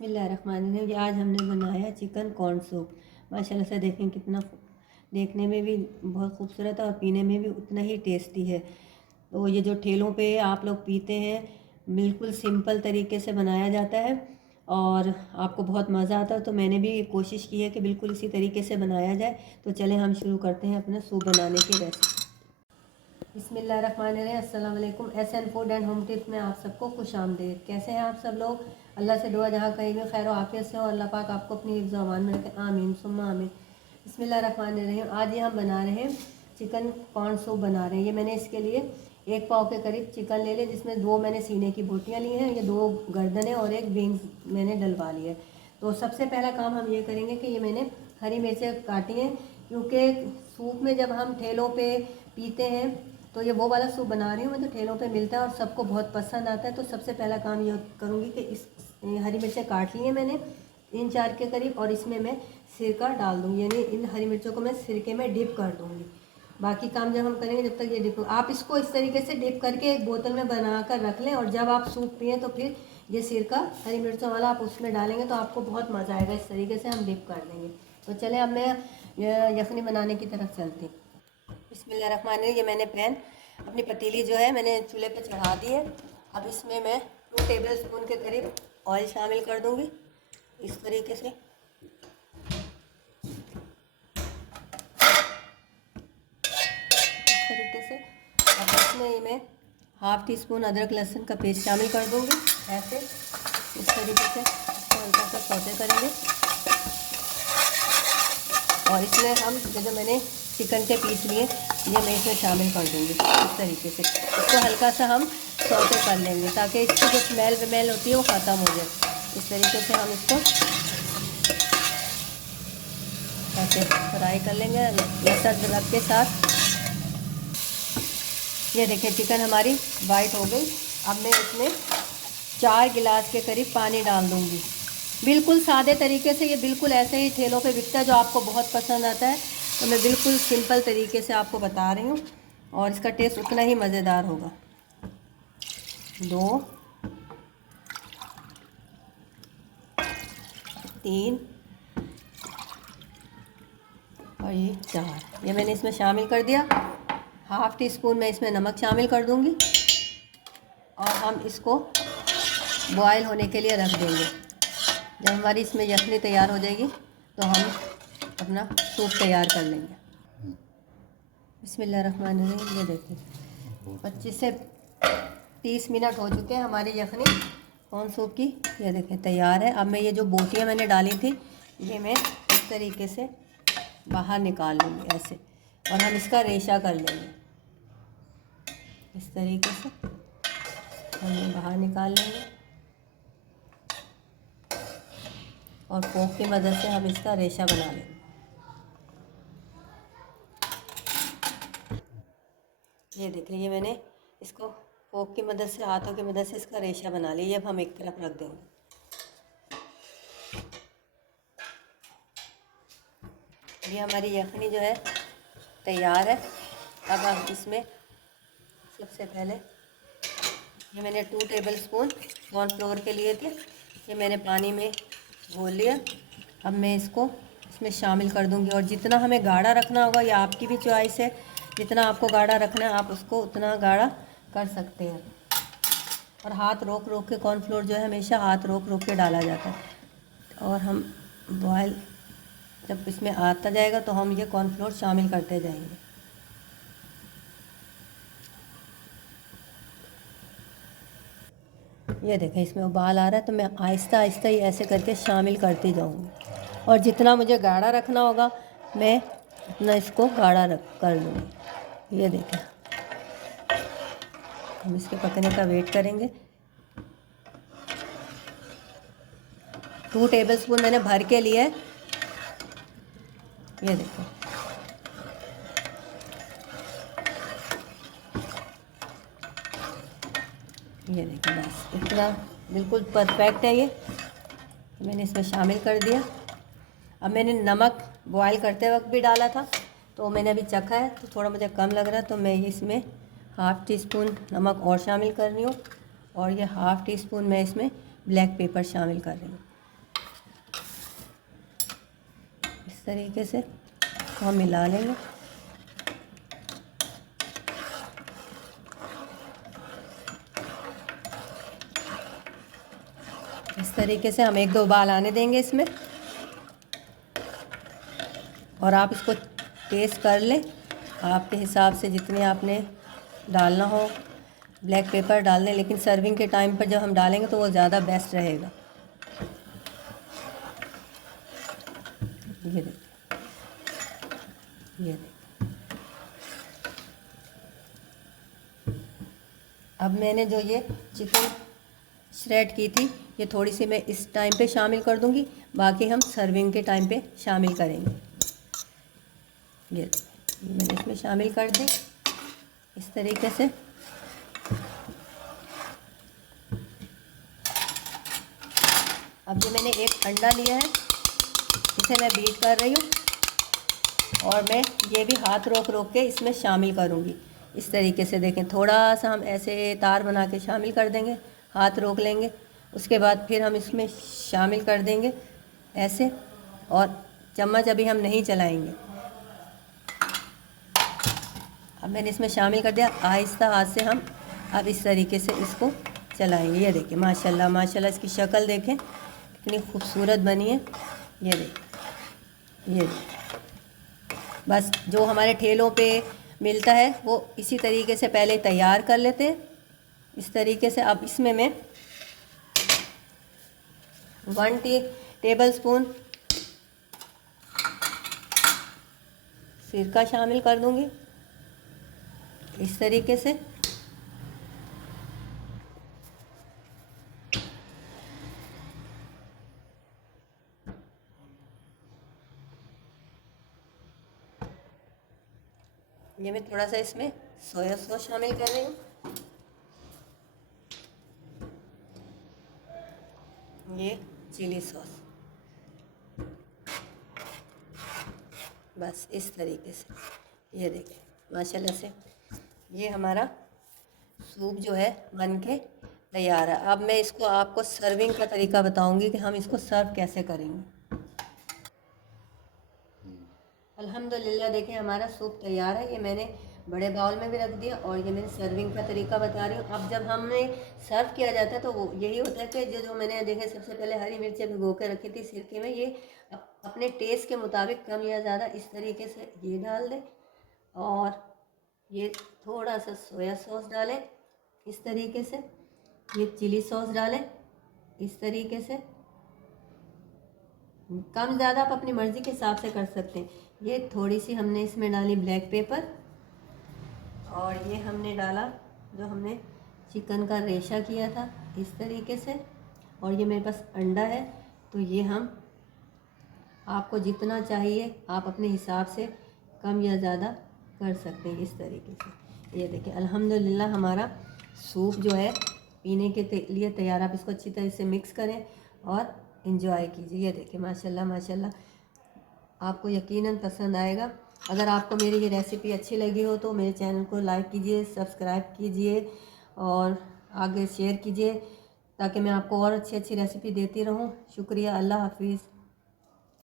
बिस्मिल्लाहिर्रहमानिर्रहीम। आज हमने बनाया चिकन कॉर्न सूप। माशाल्लाह से देखें कितना देखने में भी बहुत खूबसूरत है और पीने में भी उतना ही टेस्टी है। तो ये जो ठेलों पे आप लोग पीते हैं, बिल्कुल सिंपल तरीके से बनाया जाता है और आपको बहुत मज़ा आता है। तो मैंने भी कोशिश की है कि बिल्कुल इसी तरीके से बनाया जाए। तो चलें हम शुरू करते हैं अपना सूप बनाने की रेसिपी। बिस्मिल्लाहिर्रहमानिर्रहीम। अस्सलाम वालेकुम। SN food and home tips में आप सबको खुश आमदीद। कैसे हैं आप सब लोग? अल्लाह से दुआ जहाँ कहीं भी खैर आफियत से हो, अल्लाह पाक आपको अपनी हिफ्ज़ व अमान में रखे, आमीन सुम्मा आमीन। बिस्मिल्लाहिर्रहमानिर्रहीम। आज ये हम बना रहे हैं चिकन कॉर्न सूप बना रहे हैं। ये मैंने इसके लिए 1 पाव के करीब चिकन ले लिया, जिसमें 2 मैंने सीने की बोटियाँ ली हैं, ये 2 गर्दनें और 1 विंग्स मैंने डलवा लिया है। तो सबसे पहला काम हम ये करेंगे कि ये मैंने हरी मिर्चें काटी हैं, क्योंकि सूप में जब हम ठेलों पे पीते हैं तो ये वो वाला सूप बना रही हूँ मैं, तो ठेलों पे मिलता है और सबको बहुत पसंद आता है। तो सबसे पहला काम ये करूँगी कि इस हरी मिर्चें काट ली हैं मैंने 3-4 के करीब, और इसमें मैं सिरका डाल दूँगी, यानी इन हरी मिर्चों को मैं सिरके में डिप कर दूँगी। बाकी काम जब हम करेंगे, जब तक ये डिप, आप इसको इस तरीके से डिप करके एक बोतल में बना कर रख लें, और जब आप सूप पिएँ तो फिर ये सिरका हरी मिर्चों वाला आप उसमें डालेंगे तो आपको बहुत मज़ा आएगा। इस तरीके से हम डिप कर देंगे। तो चलें अब मैं यखनी बनाने की तरफ चलती हूँ। बिस्मिल्लाहिर्रहमानिर्रहीम। ये मैंने पैन अपनी पतीली जो है मैंने चूल्हे पे चढ़ा दी है। अब इसमें मैं 2 टेबल स्पून के करीब ऑयल शामिल कर दूंगी, इस तरीके से। इस तरीके से अब इसमें मैं 1/2 टीस्पून अदरक लहसुन का पेस्ट शामिल कर दूंगी, ऐसे इस तरीके से इसको हल्का सा सौते करेंगे। और इसमें हम जो मैंने चिकन के पीस लिए ये मैं इसमें शामिल कर दूँगी। इस तरीके से इसको हल्का सा हम सौते कर लेंगे, ताकि इसकी जो स्मेल वमेल होती है वो ख़त्म हो जाए। इस तरीके से हम इसको ऐसे फ्राई कर लेंगे लहसुन अदरक के साथ। ये देखिए चिकन हमारी वाइट हो गई। अब मैं इसमें 4 गिलास के करीब पानी डाल दूँगी, बिल्कुल सादे तरीके से। ये बिल्कुल ऐसे ही ठेलों पे बिकता है, जो आपको बहुत पसंद आता है। तो मैं बिल्कुल सिंपल तरीके से आपको बता रही हूँ, और इसका टेस्ट उतना ही मज़ेदार होगा। 2 3 और ये 4, ये मैंने इसमें शामिल कर दिया। 1/2 टीस्पून मैं इसमें नमक शामिल कर दूँगी, और हम इसको बॉयल होने के लिए रख देंगे। जब हमारी इसमें यखनी तैयार हो जाएगी तो हम अपना सूप तैयार कर लेंगे। बिस्मिल्लाहिर्रहमानिर्रहीम। ये देखिए 25 से 30 मिनट हो चुके हैं हमारी यखनी कॉर्न सूप की। ये देखें तैयार है। अब मैं ये जो बोटियाँ मैंने डाली थी ये मैं इस तरीके से बाहर निकाल लूँगी ऐसे, और हम इसका रेशा कर लेंगे। इस तरीके से हम ये बाहर निकाल लेंगे, और फोक की मदद से हम इसका रेशा बना लेंगे। ये देखिए ये मैंने इसको फोक की मदद से, हाथों की मदद से इसका रेशा बना लिया। अब हम एक तरफ रख देंगे। ये हमारी यखनी जो है तैयार है। अब हम इसमें सबसे पहले ये मैंने 2 टेबल स्पून कॉर्नफ्लोर के लिए थे, ये मैंने पानी में घोल लिया। अब मैं इसको इसमें शामिल कर दूंगी, और जितना हमें गाढ़ा रखना होगा ये आपकी भी चॉइस है। जितना आपको गाढ़ा रखना है आप उसको उतना गाढ़ा कर सकते हैं। और हाथ रोक रोक के, कॉर्नफ्लोर जो है हमेशा हाथ रोक रोक के डाला जाता है। और हम बॉयल जब इसमें आता जाएगा तो हम ये कॉर्नफ्लोर शामिल करते जाएंगे। ये देखें इसमें उबाल आ रहा है, तो मैं आहिस्ता आहिस्ता ही ऐसे करके शामिल करती जाऊंगी। और जितना मुझे गाढ़ा रखना होगा मैं उतना इसको गाढ़ा कर लूँगी। ये देखें हम इसके पकने का वेट करेंगे। 2 टेबल स्पून मैंने भर के लिए। ये देखो ये देखो बस इतना बिल्कुल परफेक्ट है। ये मैंने इसमें शामिल कर दिया। अब मैंने नमक बॉयल करते वक्त भी डाला था, तो मैंने अभी चखा है तो थोड़ा मुझे कम लग रहा है, तो मैं इसमें 1/2 टीस्पून नमक और शामिल कर रही हूँ। और ये 1/2 टीस्पून मैं इसमें ब्लैक पेपर शामिल कर रही हूँ। तरीके से हम मिला लेंगे। इस तरीके से हम 1-2 उबाल आने देंगे इसमें, और आप इसको टेस्ट कर लें आपके हिसाब से, जितने आपने डालना हो। ब्लैक पेपर डाल दें, लेकिन सर्विंग के टाइम पर जब हम डालेंगे तो वो ज़्यादा बेस्ट रहेगा। ये देखिए, ये देखिए। अब मैंने जो ये चिकन श्रेड की थी, ये थोड़ी सी मैं इस टाइम पे शामिल कर दूंगी, बाकी हम सर्विंग के टाइम पे शामिल करेंगे। ये मैंने इसमें शामिल कर दी इस तरीके से। अब ये मैंने एक अंडा लिया है, इसे मैं बीट कर रही हूँ, और मैं ये भी हाथ रोक रोक के इसमें शामिल करूँगी। इस तरीके से देखें, थोड़ा सा हम ऐसे तार बना के शामिल कर देंगे, हाथ रोक लेंगे, उसके बाद फिर हम इसमें शामिल कर देंगे ऐसे, और चम्मच अभी हम नहीं चलाएंगे। अब मैंने इसमें शामिल कर दिया, आहिस्ता हाथ से हम अब इस तरीके से इसको चलाएंगे। ये देखिए माशाल्लाह माशाल्लाह, इसकी शक्ल देखें कितनी खूबसूरत बनी है। ये देखिए, ये देखिए। बस जो हमारे ठेलों पे मिलता है वो इसी तरीके से पहले तैयार कर लेते हैं, इस तरीके से। अब इसमें मैं 1 टेबल स्पून सिरका शामिल कर दूंगी इस तरीके से। ये मैं थोड़ा सा इसमें सोया सॉस शामिल कर रही हूँ। ये चिली सॉस, बस इस तरीके से। ये देखिए माशाल्लाह से ये हमारा सूप जो है बन के तैयार है। अब मैं इसको आपको सर्विंग का तरीका बताऊंगी कि हम इसको सर्व कैसे करेंगे। अल्हम्दुलिल्लाह देखिए हमारा सूप तैयार है। ये मैंने बड़े बाउल में भी रख दिया, और ये मैंने सर्विंग का तरीका बता रही हूँ। अब जब हमें सर्व किया जाता है तो वो यही होता है कि जो मैंने देखे सबसे पहले हरी मिर्चें भिगो के रखी थी सिरके में, ये अपने टेस्ट के मुताबिक कम या ज़्यादा इस तरीके से ये डाल दें, और ये थोड़ा सा सोया सॉस डालें इस तरीके से, ये चिली सॉस डालें इस तरीके से। कम ज़्यादा आप अपनी मर्ज़ी के हिसाब से कर सकते हैं। ये थोड़ी सी हमने इसमें डाली ब्लैक पेपर, और ये हमने डाला जो हमने चिकन का रेशा किया था इस तरीके से, और ये मेरे पास अंडा है, तो ये हम आपको जितना चाहिए आप अपने हिसाब से कम या ज़्यादा कर सकते हैं इस तरीके से। ये देखिए अल्हम्दुलिल्लाह हमारा सूप जो है पीने के लिए तैयार। आप इसको अच्छी तरह से मिक्स करें और इन्जॉय कीजिए। ये देखिए माशाल्लाह माशाल्लाह, आपको यकीनन पसंद आएगा। अगर आपको मेरी ये रेसिपी अच्छी लगी हो तो मेरे चैनल को लाइक कीजिए, सब्सक्राइब कीजिए, और आगे शेयर कीजिए, ताकि मैं आपको और अच्छी अच्छी रेसिपी देती रहूं। शुक्रिया, अल्लाह हाफिज़।